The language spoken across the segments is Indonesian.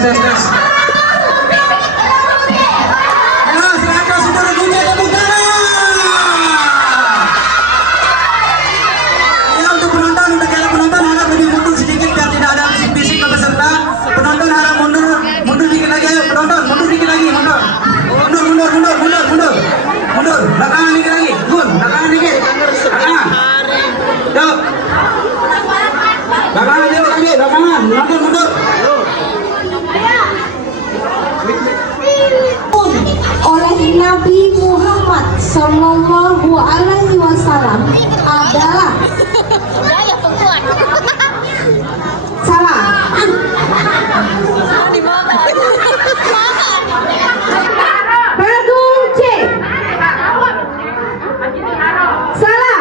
tes. Ayo, serahkan saudara Gunja tepuk tangan. Ya, untuk penonton, untuk kira penonton harap lebih mundur sedikit biar tidak ada bisik-bisik ke peserta. Penonton harap mundur dikit lagi. Ayo, penonton, mundur dikit lagi, mundur. Mundur, belakangan dikit lagi. Belakangan dikit. Belakangan. Yuk. Belakangan dikit lagi, belakangan. Mundur. Oleh Nabi Muhammad Sallallahu Alaihi Wasallam adalah salah. Bagum C. Salah.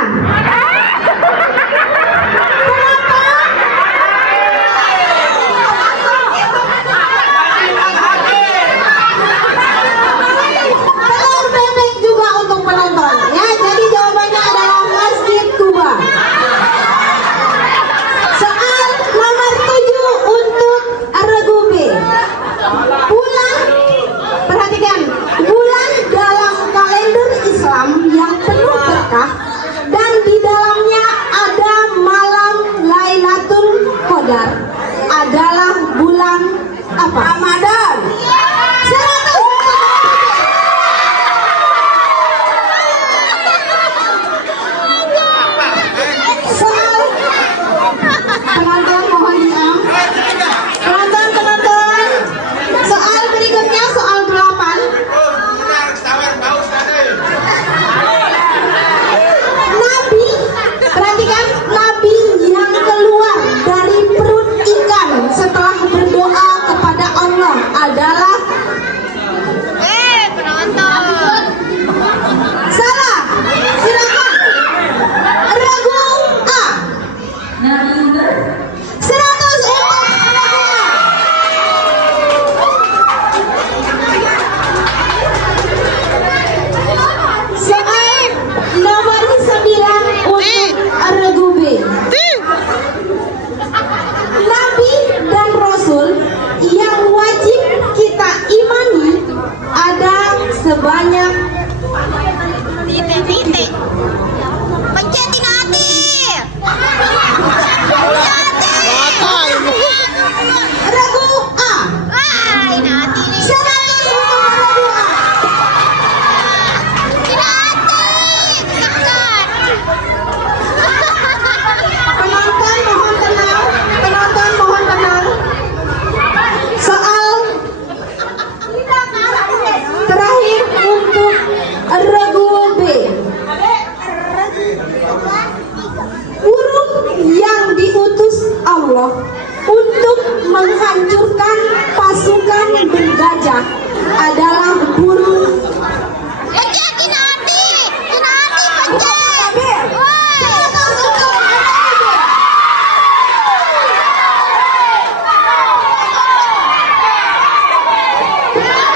Telur bebek juga untuk penonton. Ya, jadi jawabannya adalah Masjid Kuba. Soal nomor 7 untuk regu B. Bulan, perhatikan, bulan dalam kalender Islam yang penuh berkah dan di dalamnya ada malam Lailatul Qadar adalah bulan apa? Ramadan. Soal penonton mohon diam. Penonton. Soal berikutnya soal 8. Nabi, perhatikan, Nabi yang keluar dari perut ikan setelah berdoa kepada Allah adalah penonton. salah. Silakan. Regu A. 100 untuk regu A. Soal nomor 9 untuk regu B. Nabi dan Rasul yang wajib kita imani ada sebanyak Titik. Pencetin hati. regu A. Ini hati nih. 100 untuk regu A. Ini hati. Dekat. Penonton mohon tenang. Soal terakhir untuk regu B. Burung yang diutus Allah untuk menghancurkan pasukan bergajah adalah burung Pencetin hati. Ini hati pencet.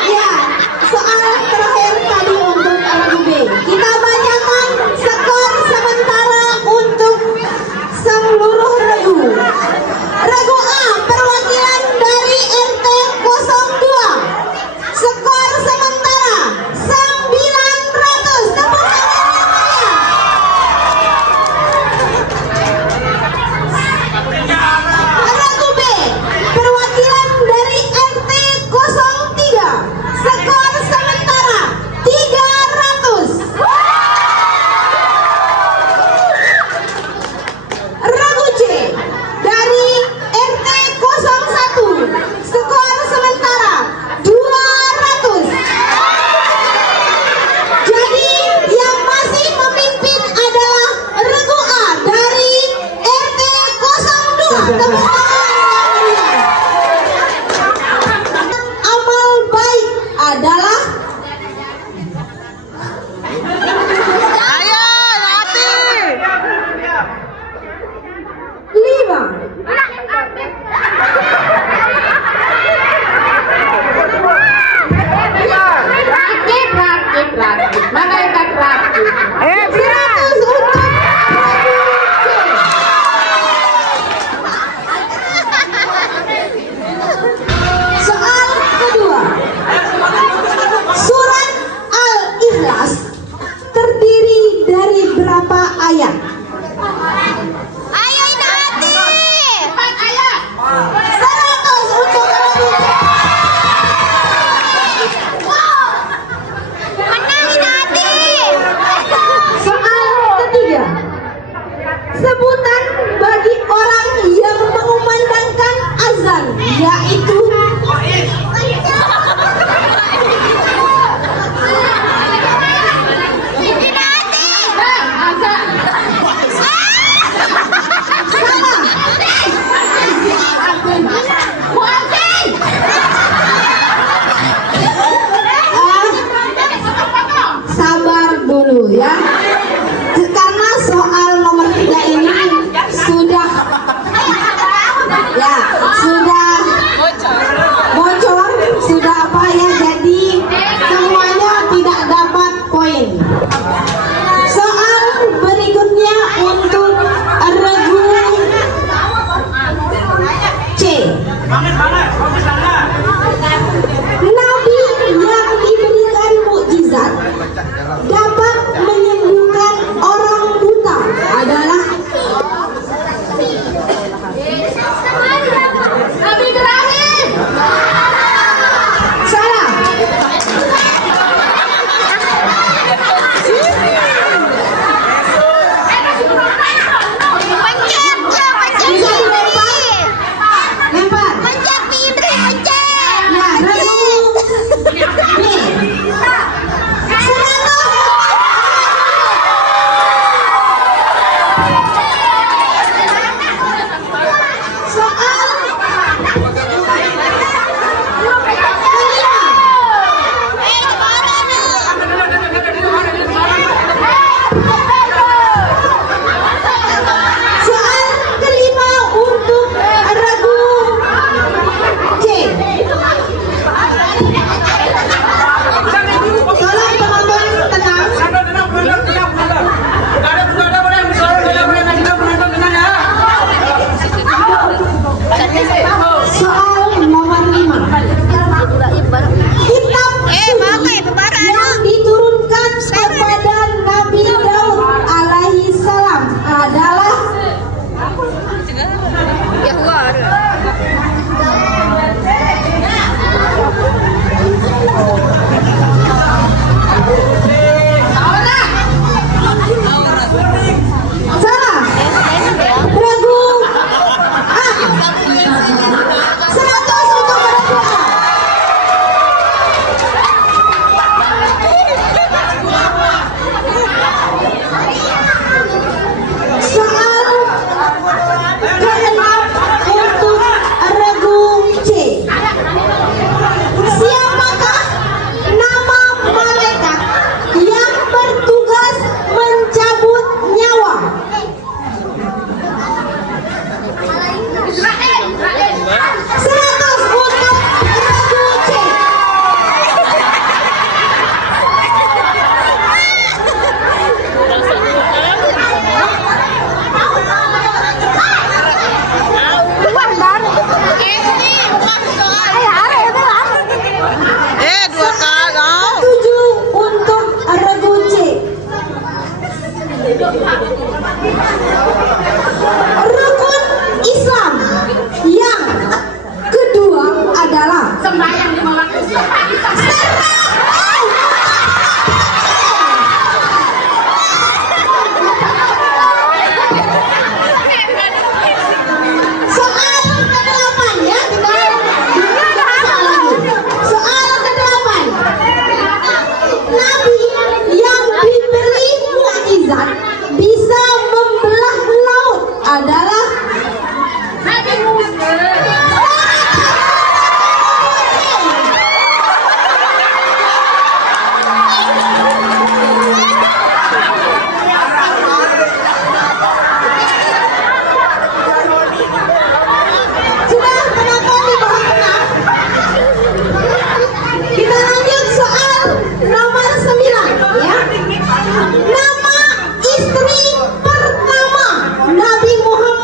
Ya, soal terakhir tadi untuk regu B. Kita bacakan skor sementara untuk seluruh regu. Regu A perwakilan dari RT 02 Ya. Ayo Inati. 100 untuk Menang Inati. soal ketiga. Sebutan bagi orang yang mengumandangkan azan yaitu sabar dulu ya. Karena soal nomor 3 ini sudah bocor, sudah apa ya, jadi semuanya tidak dapat poin. Soal berikutnya untuk regu C. Nabi yang diberikan mukjizat dapat menyembuhkan orang buta adalah Nabi Ibrahim. Salah. Pencet, pencet. Bisa dilempar? Lempar. Pencet Fitri, pencet. Ya, regu B. 100. Soal soal kelima untuk regu C. Tolong penonton tenang. Soal nomor 5. Kitab suci yang diturunkan kepada Nabi Daud alaihi salam adalah salah. Regu A. 100 untuk regu A. Soal keenam untuk regu C. Siapakah nama malaikat yang bertugas mencabut nyawa? 100 untuk regu C. Dua kali. 7 untuk regu C. Rukun Islam yang kedua adalah sembahyang 5 waktu. Soal ke-8 ya, kita lagi. Soal ke-8. Nabi yang diberi mukjizat bisa membelah laut adalah Nabi Musa. Sudah penonton di bawah tenang. Kita lanjut soal nomor 9 ya. Nama istri pertama Nabi Muhammad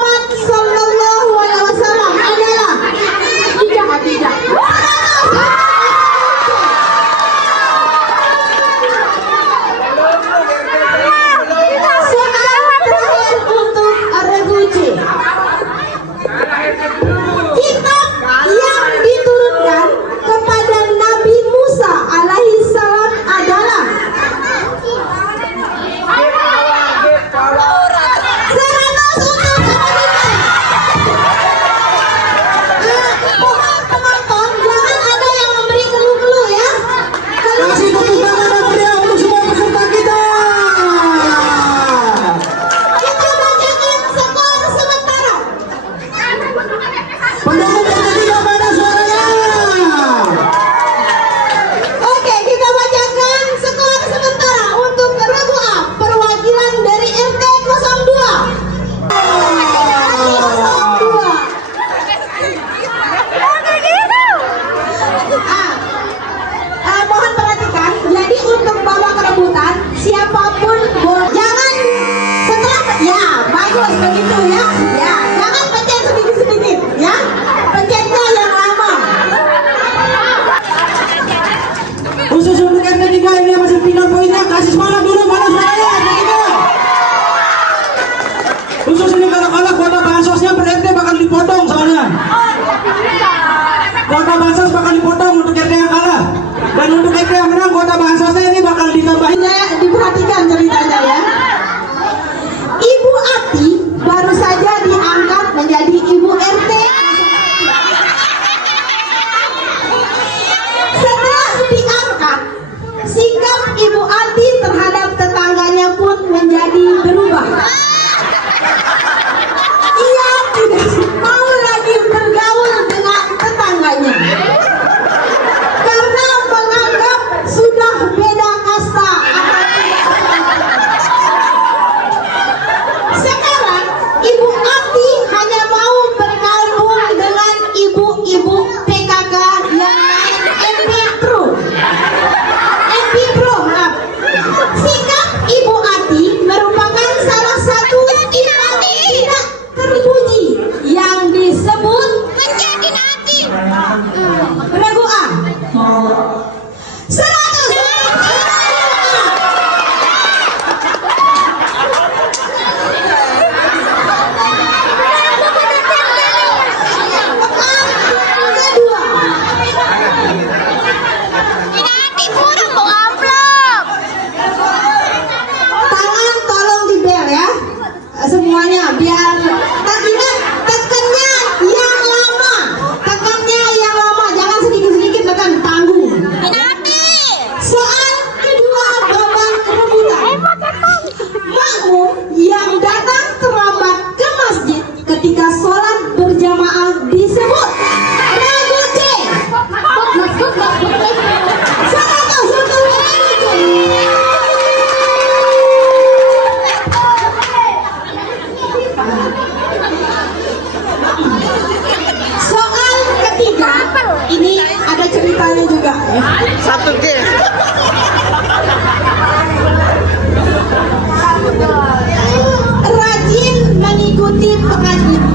begitu ya. Ya, jangan pencet sedikit-sedikit ya. Pencetnya yang lama. Khusus untuk RT 3 ini yang masih pindah poinnya, kasih semangat dulu mana suaranya RT 3. Khusus ini kalau kalah kuota bansosnya per RT bakal dipotong soalnya. Kuota bansos bakal dipotong untuk RT yang kalah. Dan untuk RT yang menang kuota bansosnya ini bakal ditambahin. Ya, diperhatikan ceritanya ya. Ibu Ati baru saja diangkat menjadi Ibu RT. Setelah diangkat, sikap Ibu Ati terhadap tetangganya pun menjadi berubah. Ia tidak mau lagi bergaul dengan tetangganya karena menganggap sudah beda kasta atau tidak. Sekarang Ibu Ati hanya mau bergabung dengan ibu-ibu PKK yang lain MP Pro. Maaf. Sikap Ibu Ati merupakan salah satu sifat tidak terpuji yang disebut Menjadi nanti. peneguhan. 100. Nanti kurang mau amplop. Tangan tolong dibel ya. Semuanya biar ingat tekannya yang lama. Tekannya yang lama, jangan sedikit-sedikit tekan, tanggung. Nanti. Soal kedua babak rebutan. Makmum yang datang terlambat ke masjid ketika sholat berjamaah disebut regu C. 100. Soal ketiga, ini ada ceritanya juga ya. Satu G. Rajin mengikuti pengajian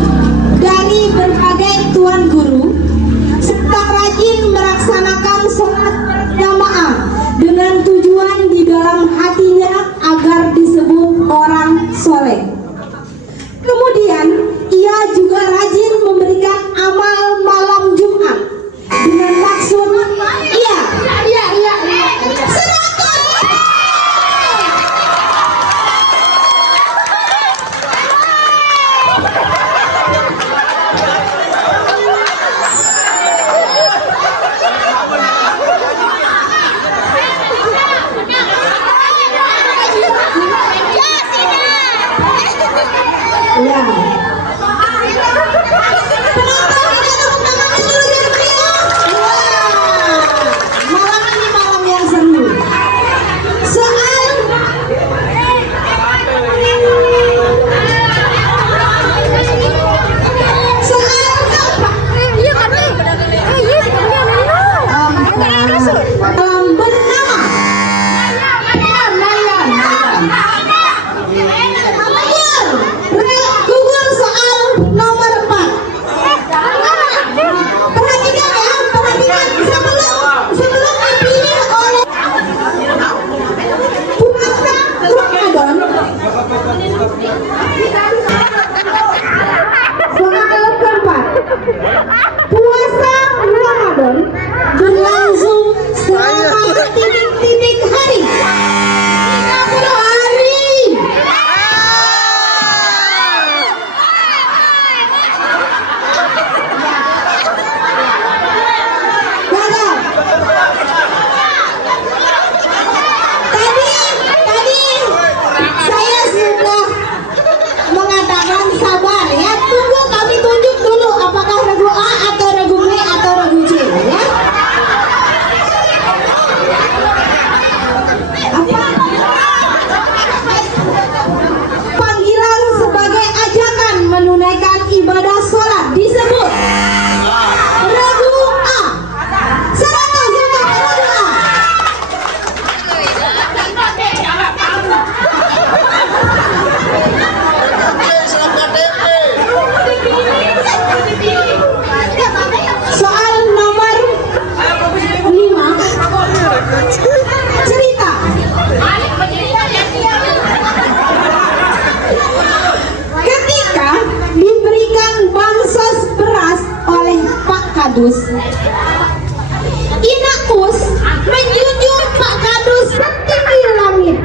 dari berbagai tuan guru serta rajin melaksanakan sholat berjamaah dengan tujuan di dalam hatinya agar disebut orang soleh. Kemudian ia juga rajin memberikan amal malam Jumat dengan maksud iya. 100. Ya. Penonton ada tepuk tangannya dulu biar meriah. Wah, malam ini malam yang seru. Soal keempat. Bernama Gugur Kadus. Inakus menjunjung Pak Kadus setinggi langit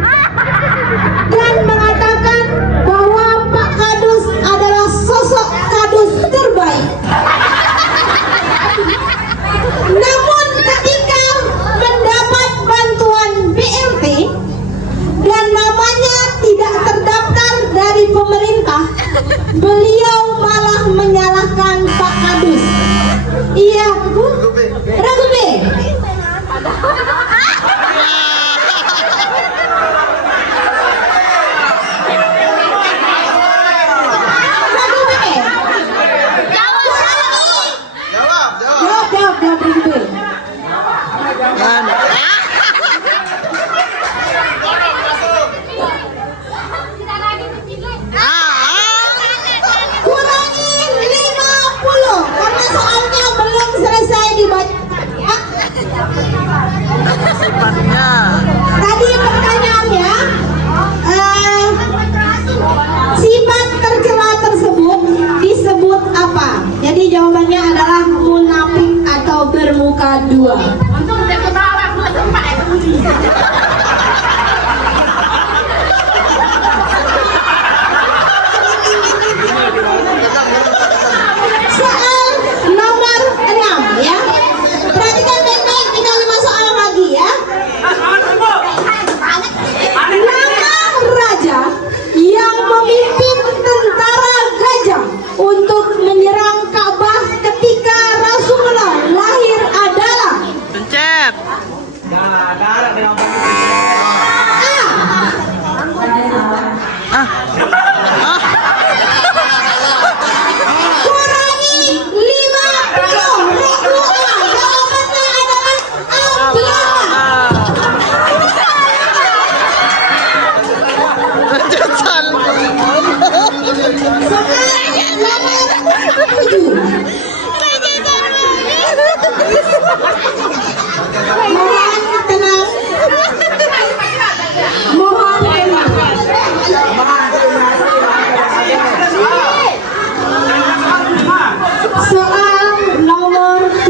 dan mengatakan bahwa Pak Kadus adalah sosok kadus terbaik. Namun ketika mendapat bantuan BLT dan namanya tidak terdaftar dari pemerintah, beliau malah menyalahkan Pak Kadus. Iya, Ragu B. Ragu B. Jawab, Ragu B. Kurangi 50 karena soalnya belum selesai dibaca. Tadi pertanyaannya sifat tercela tersebut disebut apa? Jadi jawabannya adalah munafik atau bermuka dua. Soal nomor 6 ya. Perhatikan baik-baik, tinggal 5 soal lagi ya. Nama raja yang memimpin tentara gajah untuk menyerang Ka'bah ketika Rasulullah lahir adalah Pencet. kurangi 50 Ragu A. Jawabannya adalah Mohon tenang. Mohon tenang. Soal nomor 7.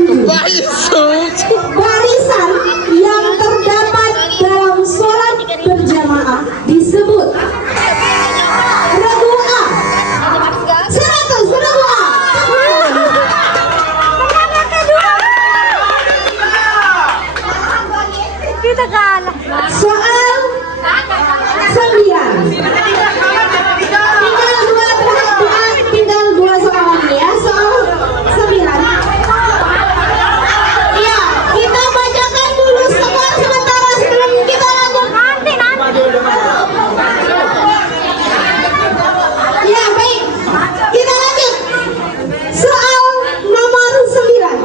Barisan yang terdapat dalam sholat berjamaah disebut Ragu A. 100 Ragu A. Kita kalah. Soal 9. Tinggal dua soal lagi ya. Soal 9. Iya, kita bacakan dulu skor sementara sebelum kita lanjut. Nanti. Ya, baik. Kita lanjut. Soal nomor 9.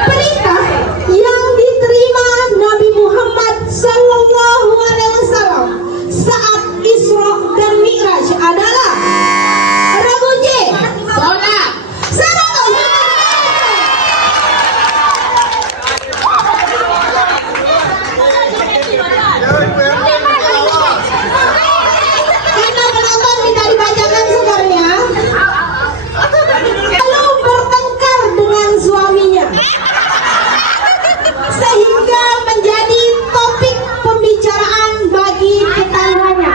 Perintah yang diterima Nabi Muhammad Sallallahu Alaihi Wasallam saat Isra dan Mi'raj adalah Ragu J. Sholat. 100. Karena penonton minta dibacakan skornya. Lalu bertengkar dengan suaminya sehingga menjadi topik pembicaraan bagi tetangganya.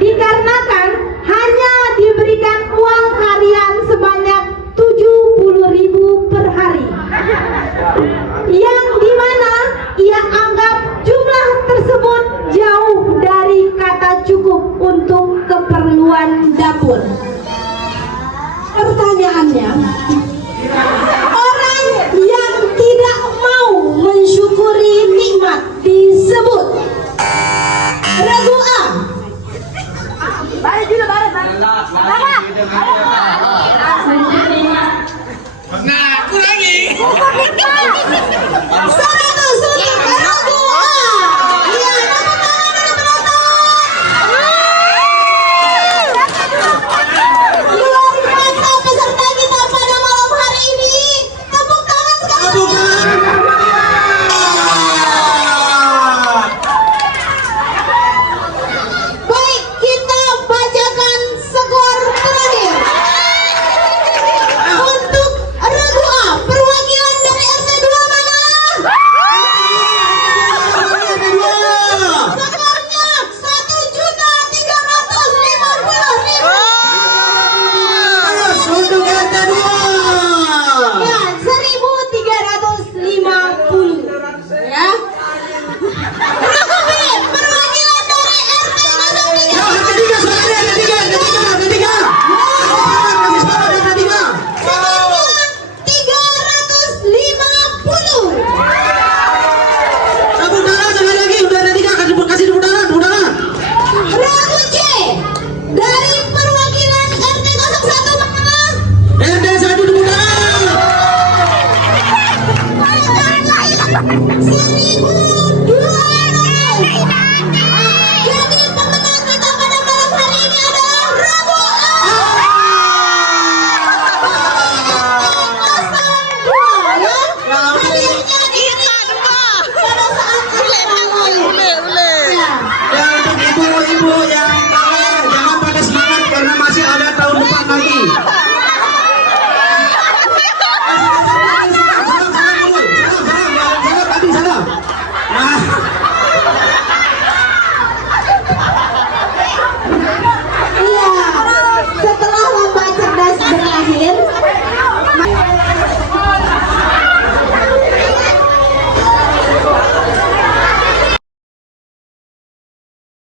Dikarenakan hanya diberikan uang harian sebanyak 70.000 per hari, yang dimana ia anggap jumlah tersebut jauh dari kata cukup untuk keperluan dapur. Pertanyaannya, orang yang tidak mau mensyukuri nikmat disebut Ragu A. Nah, kurangi. 100.